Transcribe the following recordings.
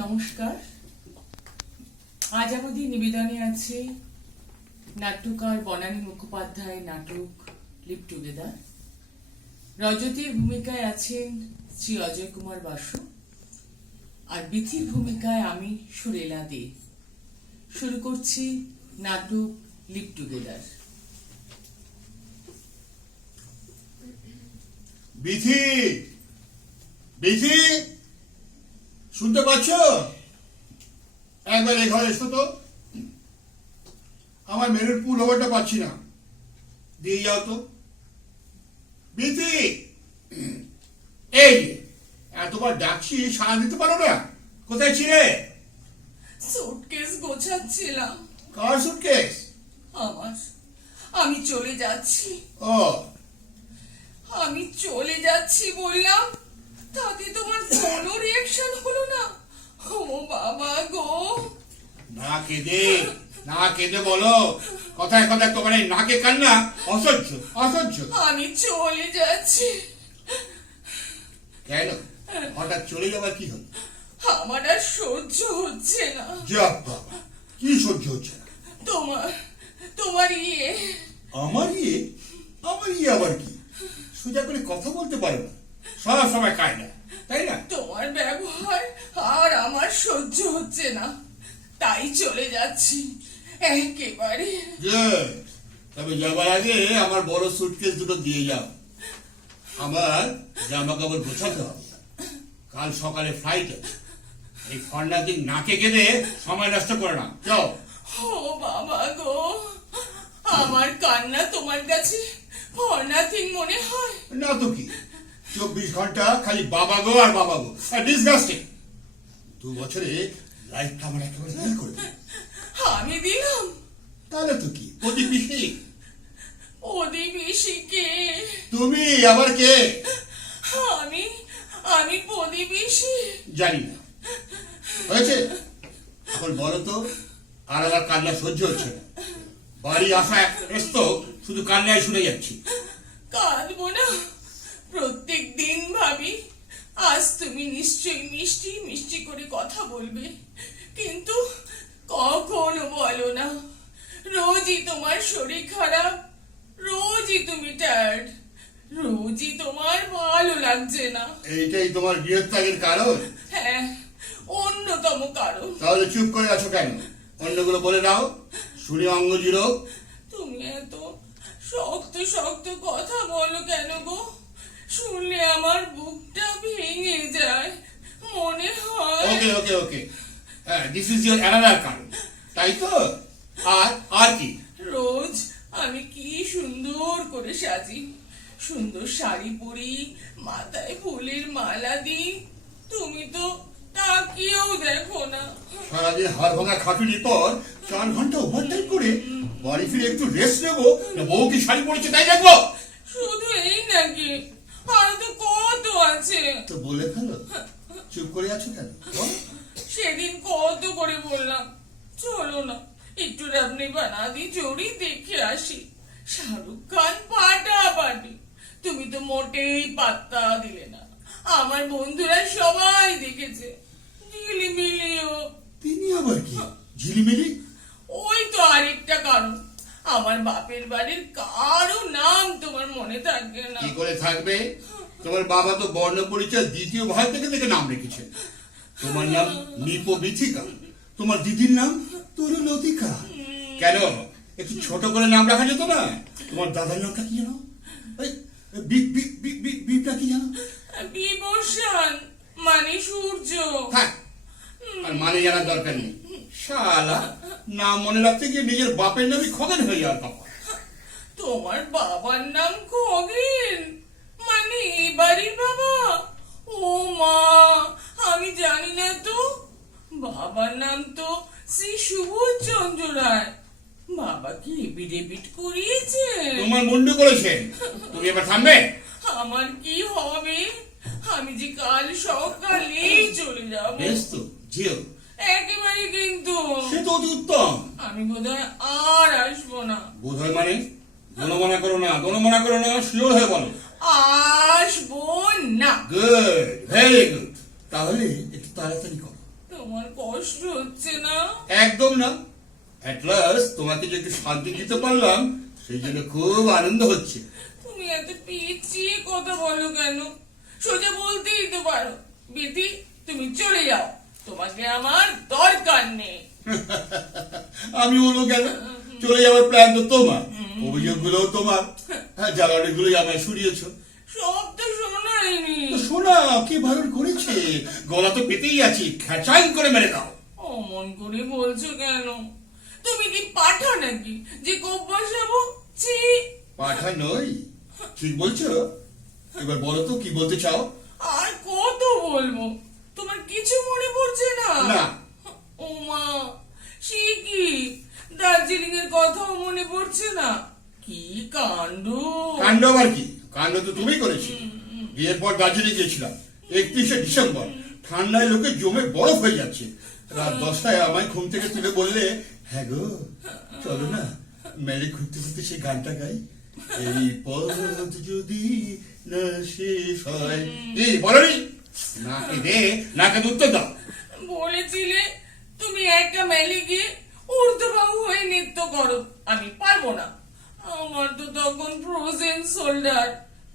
নমস্কার। আজ আমাদের নিবেদনে আছে নাট্যকার বনানী মুখোপাধ্যায় নাটক লিভ টুগেদার রজতের ভূমিকায় আছেন শ্রী অজয় কুমার বাসু আর বিথির ভূমিকায় আমি সুরেলা দে। শুরু করছি নাটক লিপ টুগেদার বিথি! বিথি! শুনতে পাচ্ছ? একবার এ ঘরে এসো তো। আমার মেরুর পুল ওভারটা পাচ্ছি না। দিয়ে যাও তো। বিথি! এই এতবার ডাকছি সাড়া দিতে পারো না? কোথায় ছিলে? সুটকেস গোছাচ্ছিলাম। কার সুটকেস আমার। আমি চলে যাচ্ছি। ও। আমি চলে যাচ্ছি বললাম। তাতে তোমার কোনো রিয়াকশন হলো না? ও বাবা গো। না কেঁদে না কেঁদে বলো। কথায় কথায় তোমার এই নাকে কান্না অসহ্য অসহ্য। আমি চলে যাচ্ছি। কেন? হঠাৎ চলে যাবার কি হলো? আমার আর সহ্য হচ্ছে না। যা বাবা কি সহ্য হচ্ছে না? তোমার তোমার ইয়ে। আমার ইয়ে? আমার ইয়ে আবার কি? সোজা করে কথা বলতে পারো না। সব সময় কায় না তাই না? তোমার ব্যবহার আর আমার সহ্য হচ্ছে না। তাই চলে যাচ্ছি একেবারে। তবে যাবার আগে আমার বড় সুটকেস দুটো দিয়ে যাও। আমার জামা কাপড় গোছাতে হবে। কাল সকালে ফ্লাইট এই ফন্ডা দিন নাকে গেলে সময় নষ্ট করে না। যাও। ও বাবা গো আমার কান্না তোমার কাছে ফর নাথিং মনে হয়? না তো কি? চব্বিশ ঘণ্টা খালি বাবা গো আর বাবা গো। ডিসগাস্টিং দু বছরে লাইফটা আমার একেবারে হিল করে আমি দিলাম। তাহলে তো কি? প্রতিবেশী প্রতিবেশীকে তুমি আবার কে? আমি আমি প্রতিবেশী জানি না। হয়েছে? এখন বলো তো আর আমার কান্না সহ্য হচ্ছে না। বাড়ি আসা এক শুধু কান্নায় শুনে যাচ্ছি। কাঁদবো না। আজ তুমি নিশ্চয়ই মিষ্টি মিষ্টি করে কথা বলবে। কিন্তু কখনো বলো না রোজই তোমার শরীর খারাপ রোজই তুমি টায়ার্ড রোজই তোমার ভালো লাগছে না। এইটাই তোমার গৃহত্যাগের কারণ? হ্যাঁ অন্যতম কারণ। তাহলে চুপ করে আছো কেন? অন্যগুলো বলে দাও শুনে অঙ্গজি রোগ। তুমি এত শক্ত শক্ত কথা বলো কেন গো? শুনলে আমার বুকটা ভেঙে যায় মনে হয়। Okay okay okay this is your another কারণ তাই তো? আর আর কি? রোজ আমি কি সুন্দর করে সাজি সুন্দর শাড়ি পরি মাথায় ফুলের মালা দিই তুমি তো তাকিয়েও দেখো না। সারাদিন হাড় ভাঙা খাটুনির পর চার ঘণ্টা ওভারটাইম করে বাড়ি ফিরে একটু রেস্ট নেব না বউ কি শাড়ি পরেছে তাই দেখব? শুধু এই নাকি আর তো আছে তো বলে ফেলো। চুপ করে আছো কেন? সেদিন কত করে বললাম চলো না একটু রাবনি বানাদি চড়ি দেখে আসি। শাহরুখ খান পাটাপাটি। তুমি তো মোটেই পাত্তা দিলে না। আমার বন্ধুরা সবাই দেখেছে। ঝিলিমিলিও। তিনি আবার কি? ঝিলিমিলি? ওই তো আরেকটা কারণ। আমার বাপের বাড়ির কারও নাম তোমার মনে থাকবে না। কি করে থাকবে? তোমার বাবা তো বর্ণ পরিচয় দ্বিতীয় ভাই থেকে থেকে নাম রেখেছে তোমার নাম নিপো বিথিকা। তোমার দিদির নাম তরুলতিকা কেন? একটু ছোট করে নাম রাখা যেত না? তোমার দাদার নামটা কি জানো ওই বি- বি- বি- বি- বিটা কি জানো বিবর্ষণ মানে সূর্য। থাক আর মানে জানার দরকার নেই। শালা নাম মনে রাখতে গিয়ে নিজের বাপের নামই খগেন হয়ে যাওয়ার তোমার বাবার নাম খগেন। মানে এই বাড়ির বাবা। ও মা আমি জানি না তো। বাবার নাম তো শ্রী সুবোধ চন্দ্র রায়। বাবা কি এপিডেভিট করিয়েছে? তোমার মুন্ডু করেছে। তুমি এবার থামবে? আমার কি হবে? আমি যে কাল সকালেই চলে যাব। বেশ তো যেও। একেবারে কিন্তু। সে তো অতি উত্তম। আমি বোধহয় আর আসব না। বোধ হয় মানে গণমনা করো না গণমনা করো না শিওর হয়ে বলো। আসব না গুড ভেরি গুড তাহলে একটু তাড়াতাড়ি করো। তোমার কষ্ট হচ্ছে না? একদম না। অ্যাট লাস্ট তোমাকে যে একটু শান্তি দিতে পারলাম সেই জন্য খুব আনন্দ হচ্ছে। তুমি এত পিছিয়ে কথা বলো কেন? সোজা বলতেই তো পারো। বিধি তুমি চলে যাও। তোমাকে আমার দরকার নেই। আমি বলব কেন? চলে যাওয়ার প্ল্যান তো তোমার। অভিযোগগুলো তোমার। হ্যাঁ জ্বালানি গুলোই আমায় তো শোনা কি বারণ করেছে? গলা তো পেতেই আছি খেচাং করে মেরে দাও। অমন করে বলছো কেন? তুমি কি পাঠা নাকি? যে কোপ বসাবো ছি। পাঠা নই ঠিক বলছো? এবার বলো তো কি বলতে চাও? আর কত বলব? তোমার কিছু মনে পড়ছে না? না। ও মা সে কি? দার্জিলিং এর কথাও মনে পড়ছে না। কি কাণ্ড? কাণ্ড আবার কি? কাণ্ড তো তুমি করেছি। বিয়ের পর দার্জিলিং গিয়েছিলাম একত্রিশে ডিসেম্বর। ঠান্ডায় লোকে জমে বরফ হয়ে যাচ্ছে। রাত দশটায় আমায় ঘুম থেকে তুলে বললে হ্যাঁ গো চলো না মেরে ঘুরতে ঘুরতে সেই গানটা গাই। এই পথ যদি না শেষ হয় এই বলনি? নাকে দে নাকে উত্তর দাও। বলেছিলে তুমি একা মেলে গিয়ে ঊর্ধ্ববাহু হয়ে নৃত্য করো আমি পারব না। আমার তো তখন ফ্রোজেন শোল্ডার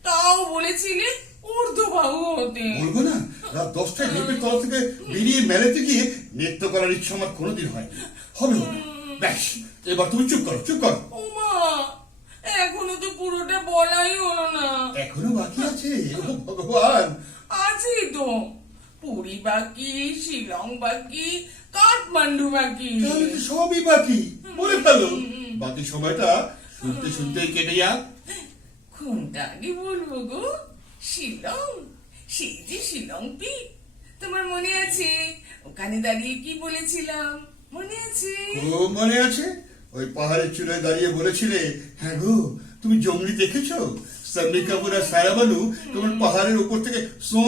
তাও বলেছিলে ঊর্ধ্ববাহু হতে। বলব না? রাত দশটায় লেপের তলা থেকে বেরিয়ে মেলাতে গিয়ে নৃত্য করার ইচ্ছা আমার কোনোদিন হয়নি হবে ব্যাস এবার তুমি চুপ করো চুপ করো। ওমা এখনও তো পুরোটা বলাই হলো না। এখনও বাকি আছে? ও ভগবান। আছে তো। পুরী বাকি শিলং বাকি কাঠমান্ডু বাকি। তাহলে তো সবই বাকি। বলে ফেলো। বাকি সময়টা শুনতে শুনতে কেটে যাক। কোনটা আগে বলব গো? শিলং। সেই যে শিলং পিক। তোমার মনে আছে? ওখানে দাঁড়িয়ে কি বলেছিলাম? মনে আছে? খুব মনে আছে। ওই পাহাড়ের চূড়ায় দাঁড়িয়ে বলেছিলে হ্যাঁ গো তুমি জঙ্গলি দেখেছ? কাপুর আর সারা বানু তোমার পাহাড়ের উপর থেকে সো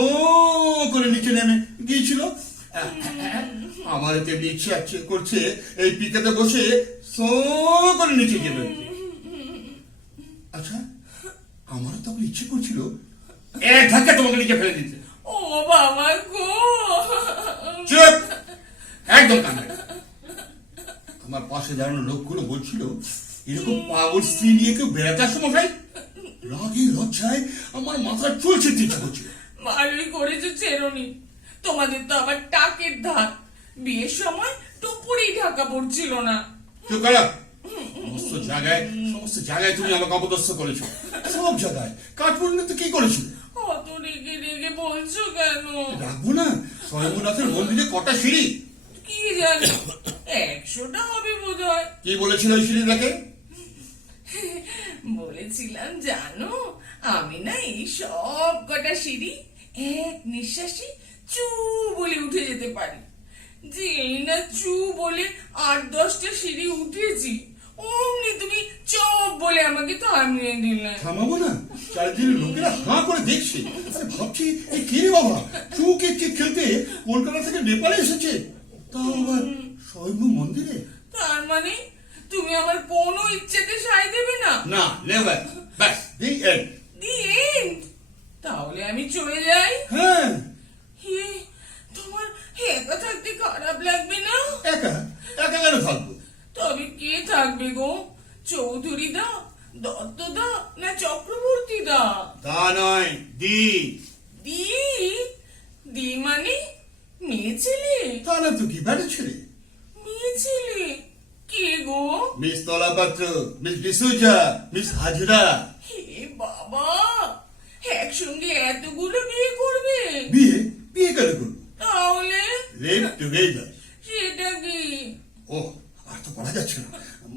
করে নিচে নেমে গিয়েছিল। আমার তেমনি ইচ্ছে করছে এই পিকাতে বসে সো করে নিচে যাবে আচ্ছা আমারও তখন ইচ্ছে করছিল এক ধাক্কা তোমাকে নিচে ফেলে দিতে। ও বাবা গো! চুপ! একদম কান্না আমার পাশে দাঁড়ানো লোকগুলো বলছিল এরকম পাগল স্ত্রী নিয়ে কেউ বেড়াতে আসে মশাই? রাগে লজ্জায় আমার মাথার চুল ইচ্ছে করছিল ভালোই করেছ চেরনি তোমাদের তো আবার টাকের ধার। বিয়ের সময় টুপুরি ঢাকা পড়ছিল না। চুপ করা। সমস্ত জায়গায় সমস্ত জায়গায় তুমি আমাকে অপদস্থ করেছ। সব জায়গায়। কাঠপুরনে তো কি করেছিল অত রেগে রেগে বলছো কেন? রাখব না। স্বয়ংনাথের মন্দিরে কটা সিঁড়ি? কি জানি। একশোটা হবে বোধ হয় কি বলেছিল ওই সিঁড়ি দেখে বলেছিলাম জানো? আমি না এই সব কটা সিঁড়ি এক নিঃশ্বাসে চু বলে উঠে যেতে পারি। যে এই না চু বলে আট দশটা সিঁড়ি উঠেছি অমনি তুমি চপ বলে আমাকে থামিয়ে দিলে। থামাবো না? চারিদিকে লোকেরা হাঁ করে দেখছে। আরে ভাবছি এই কে রে বাবা? চুকে কে কে খেলতে কলকাতা থেকে নেপালে এসেছে? তাও আবার স্বয়ং মন্দিরে? তার মানে তুমি আমার কোনো ইচ্ছেতে সাই দেবে না। না নেভার ব্যাস দি এন্ড দি এন্ড তাহলে আমি চলে যাই। হ্যাঁ। হে তোমার একা থাকতে খারাপ লাগবে না? একা? একা কেন থাকব? তবে কে থাকবে গো? চৌধুরী দা দত্ত দা না চক্রবর্তী দা তা নয় দি। দি? দি মানে মেয়ে ছেলে? তা না তো কি ব্যাটা ছেলে? মেয়ে ছেলে? কে গো? Miss Talapatra Miss D'Souza Miss Hazra হে বাবা একসঙ্গে এতগুলো বিয়ে করবে? বিয়ে? বিয়ে কেন করব? তাহলে? লিভ টুগেদার সেটা কি? ও আর তো পড়া যাচ্ছে না।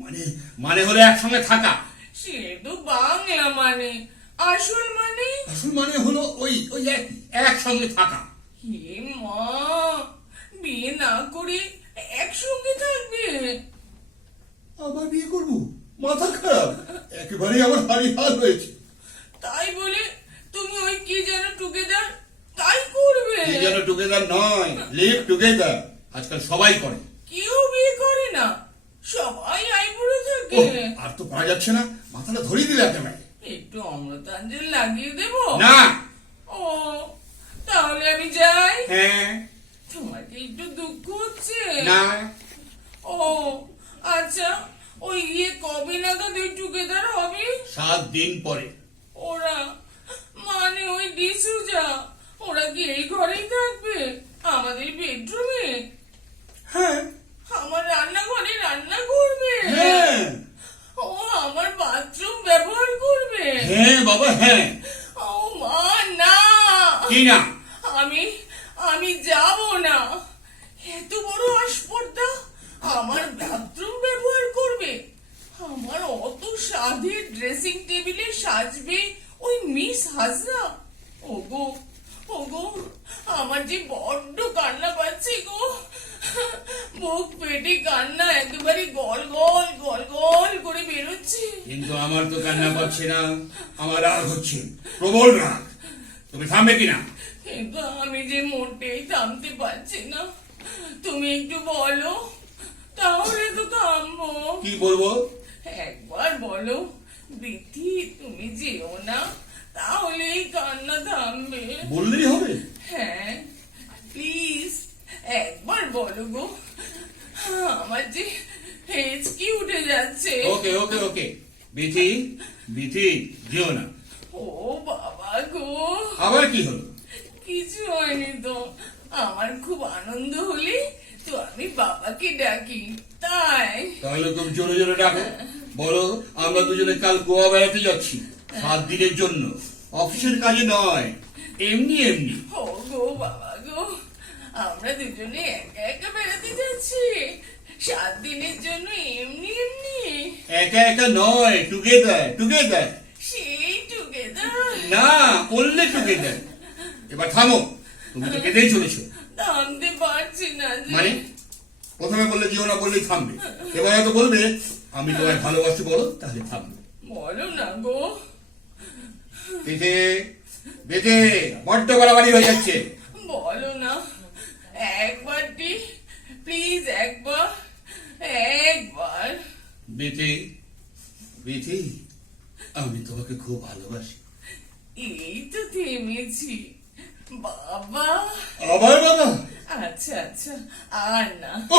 মানে মানে হলো একসঙ্গে থাকা। সে তো বাংলা মানে। আসল মানে? আসল মানে হলো ওই ওই এক একসঙ্গে থাকা। হে মা বিয়ে না করে একসঙ্গে থাকবে? আবার বিয়ে করব? মাথা খারাপ। একেবারে আমার হারি হাল হয়েছে। তাই বলে তুমি ওই কি যেন টুগেদার তাই করবে। এই যেন টুগেদার নয় লিভ টুগেদার আজকাল সবাই করে। কেউ বিয়ে করে না। সবাই আইবুড়ো থাকে। আর তো পারা যাচ্ছে না। মাথাটা ধরিয়ে দিলে একেবারে। একটু অমৃতাঞ্জল লাগিয়ে দেবো? না। ও তাহলে আমি যাই। হ্যাঁ। তোমার কি একটু দুঃখ হচ্ছে। না। ও আচ্ছা। ওই ইয়ে কবে নাগাদ ওই টুগেদার হবে? সাত দিন পরে। ওরা মানে ওই ডিসুজা ওরা কি এই ঘরেই থাকবে? আমাদের বেডরুমে হ্যাঁ। আমার রান্নাঘরে রান্না করবে? হ্যাঁ। ও আমার বাথরুম ব্যবহার করবে? হ্যাঁ বাবা হ্যাঁ। ও মা না। কি না আমি আমি যাব না এত বড় আসপর্দা আমার বাথরুম ব্যবহার করবে আমার সাধের ড্রেসিং টেবিলে সাজবে ওই মিস হাজরা। ওগো ওগো আমার যে বড্ড কান্না পাচ্ছে গো। বুক পেটে কান্না একেবারে গল গল গল গল করে বেরোচ্ছে। কিন্তু আমার তো কান্না পাচ্ছে না আমার রাগ হচ্ছে। প্রবল রাগ। তুমি থামবে কিনা? কিন্তু আমি যে মোটেই থামতে পারছি না। তুমি একটু বলো তাহলে তো থামবো। কি বলব? একবার বলো বিথি তুমি যেও না তাহলেই কান্না থামবে বললেই হবে? হ্যাঁ প্লিজ একবার বলো গো। আমার যে হেঁচকি উঠে যাচ্ছে। ওকে ওকে ওকে। বিথি বিথি যেও না। ও বাবা গো। আবার কি হলো? কিছু হয়নি তো। আমার খুব আনন্দ হলে তো আমি বাবাকে ডাকি তাই। তাহলে তুমি জোরে জোরে ডাকো। বলো আমরা দুজনে কাল গোয়া বেড়াতে যাচ্ছি সাত দিনের জন্য। অফিসের কাজে নয় এমনি এমনি। ও গো বাবা গো আমরা দুজনে একা একা বেড়াতে যাচ্ছি। সাত দিনের জন্য এমনি এমনি। একা একা নয় টুগেদার টুগেদার সেই টুগেদার না বললে টুগেদার এবার থামো তুমি তো কেঁদেই চলেছো। থামতে পারছি না মানে? প্রথমে বললে যেও না বললেই থামবে। এবার হয়তো বলবে আমি তোমায় ভালোবাসি বলো তাহলে থামবে। বলো না গো। বেঁধে বেঁধে বড্ড বাড়াবাড়ি হয়ে যাচ্ছে। বলো না একবারটি প্লিজ একবার একবার। বেঁধে বেঁধে আমি তোমাকে খুব ভালোবাসি। এই তো থেমেছি। বাবা। আবার বাবা। আচ্ছা আচ্ছা আর না। ও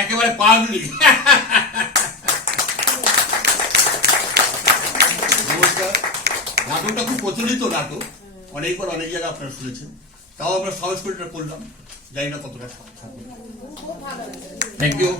একেবারে পাগলি। নমস্কার। নাটকটা খুব প্রচলিত নাটক। অনেকবার অনেক জায়গায় আপনারা শুনেছেন। তাও আমরা সহজ করে এটা করলাম। জানি না কতটা থ্যাংক ইউ